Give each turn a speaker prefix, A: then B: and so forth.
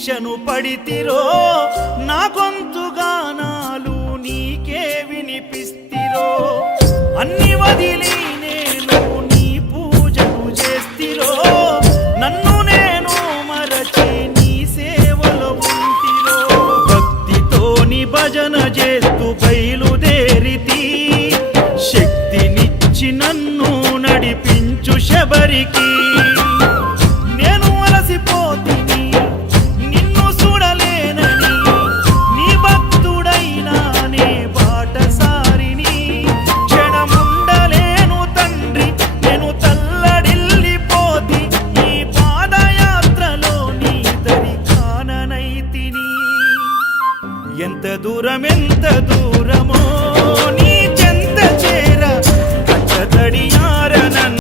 A: పడితిరో నా గొంతుగానాలు నీకే వినిపిస్తిరో. అన్ని వదిలి నేను నీ పూజలు చేస్తిరో. నన్ను నేను మరచి నీ సేవలో ఉంటిరో. భక్తితోని భజన చేస్తూ బయలుదేరితి శక్తినిచ్చి నన్ను నడిపించు శబరికి. ఎంత దూరం ఎంత దూరమో